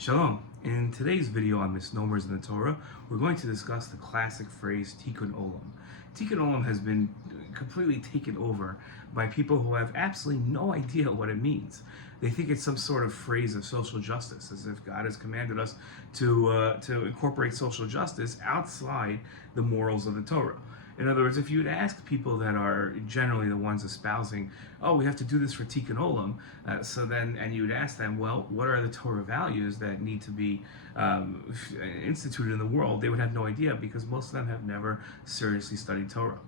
Shalom. In today's video on Misnomers in the Torah, we're going to discuss the classic phrase Tikkun Olam. Tikkun Olam has been completely taken over by people who have absolutely no idea what it means. They think it's some sort of phrase of social justice, as if God has commanded us to incorporate social justice outside the morals of the Torah. In other words, if you'd ask people that are generally the ones espousing, oh, we have to do this for Tikkun Olam, and you would ask them, well, what are the Torah values that need to be instituted in the world? They would have no idea because most of them have never seriously studied Torah.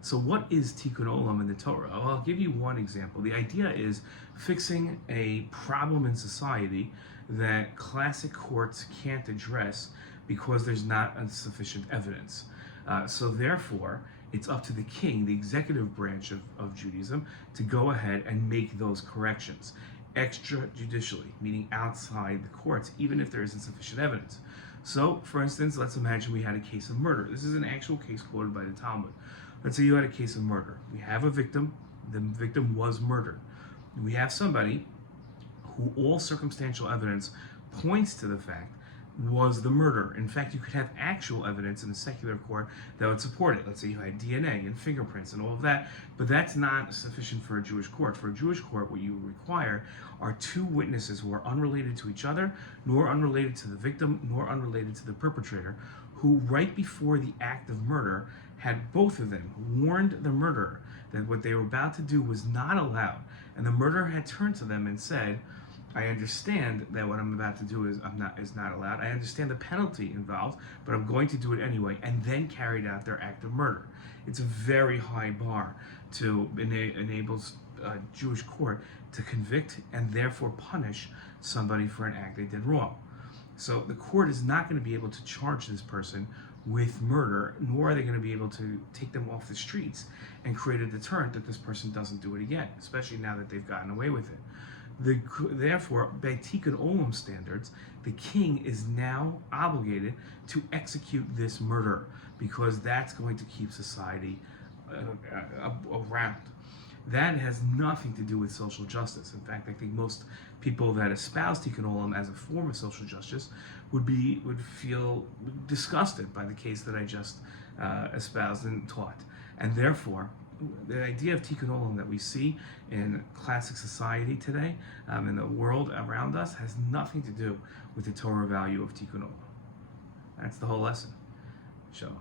So what is Tikkun Olam in the Torah? Well, I'll give you one example. The idea is fixing a problem in society that classic courts can't address because there's not sufficient evidence. So therefore, it's up to the king, the executive branch of Judaism, to go ahead and make those corrections extrajudicially, meaning outside the courts, even if there isn't sufficient evidence. So, for instance, let's imagine we had a case of murder. This is an actual case quoted by the Talmud. Let's say you had a case of murder. We have a victim. The victim was murdered. We have somebody who all circumstantial evidence points to the fact was the murderer. In fact, you could have actual evidence in a secular court that would support it. Let's say you had DNA and fingerprints and all of that, but that's not sufficient for a Jewish court. For a Jewish court, what you require are two witnesses who are unrelated to each other, nor unrelated to the victim, nor unrelated to the perpetrator, who right before the act of murder had both of them warned the murderer that what they were about to do was not allowed, and the murderer had turned to them and said, I understand that what I'm about to do is not allowed. I understand the penalty involved, but I'm going to do it anyway, and then carried out their act of murder. It's a very high bar to enable a Jewish court to convict and therefore punish somebody for an act they did wrong. So the court is not going to be able to charge this person with murder, nor are they going to be able to take them off the streets and create a deterrent that this person doesn't do it again, especially now that they've gotten away with it. Therefore, by Tikkun Olam standards, the king is now obligated to execute this murder because that's going to keep society around. That has nothing to do with social justice. In fact, I think most people that espouse Tikkun Olam as a form of social justice would feel disgusted by the case that I just espoused and taught. And therefore, the idea of Tikkun Olam that we see in classic society today, in the world around us, has nothing to do with the Torah value of Tikkun Olam. That's the whole lesson. Shalom.